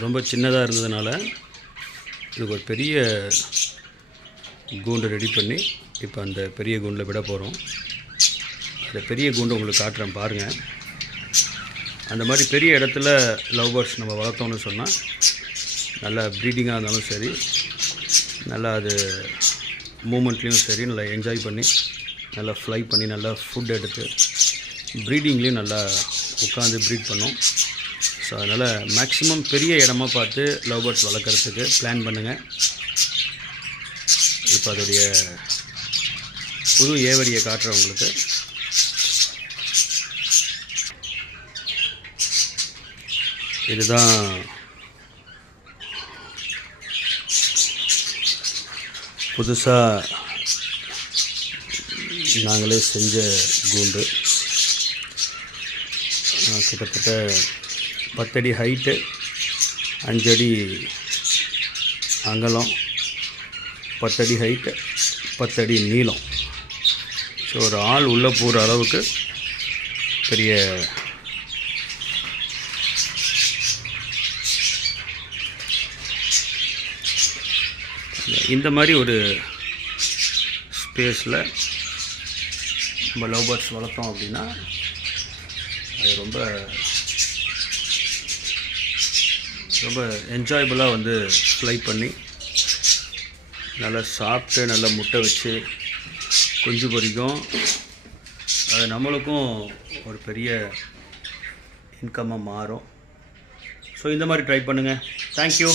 ரொம்ப சின்னதாக இருந்ததுனால இதுக்கு ஒரு பெரிய கூண்டு ரெடி பண்ணி இப்போ அந்த பெரிய கூண்டில் விட போகிறோம். அந்த பெரிய கூண்டு உங்களுக்கு காட்டுறேன் பாருங்கள். அந்த மாதிரி பெரிய இடத்துல லவ் பேர்ட்ஸ் நம்ம வளர்த்தோம்னு சொன்னால் நல்லா ப்ரீடிங்காக இருந்தாலும் சரி, நல்லா அது மூமெண்ட்லேயும் சரி நல்லா என்ஜாய் பண்ணி நல்லா ஃப்ளை பண்ணி நல்லா ஃபுட் எடுத்து ப்ரீடிங்லேயும் நல்லா உட்காந்து ப்ரீட் பண்ணோம். ஸோ அதனால் மேக்ஸிமம் பெரிய இடமா பார்த்து லவ் பேர்ட்ஸ் வளர்க்குறதுக்கு பிளான் பண்ணுங்கள். இப்போ அதோடைய புது ஏவரியை காட்டுறேன் உங்களுக்கு. இதுதான் புதுசாக நாங்களே செஞ்ச கூண்டு. கிட்டத்தட்ட 10 அடி ஹைட்டு, 5 அடி அகலம், 10 அடி ஹைட்டு, 10 அடி நீளம். ஸோ ஒரு ஆள் உள்ளே போகிற அளவுக்கு பெரிய இந்த மாதிரி ஒரு ஸ்பேஸில் நம்ம லவ் பேர்ட்ஸ் வளர்த்தோம் அப்படின்னா அது ரொம்ப ரொம்ப என்ஜாயபுளாக வந்து ஃப்ளை பண்ணி நல்லா சாப்பிட்டு நல்லா முட்டை வச்சு குஞ்சு பொரிக்கும். அது நம்மளுக்கும் ஒரு பெரிய இன்கம்மாக மாறும். ஸோ இந்த மாதிரி ட்ரை பண்ணுங்கள். தேங்க்யூ.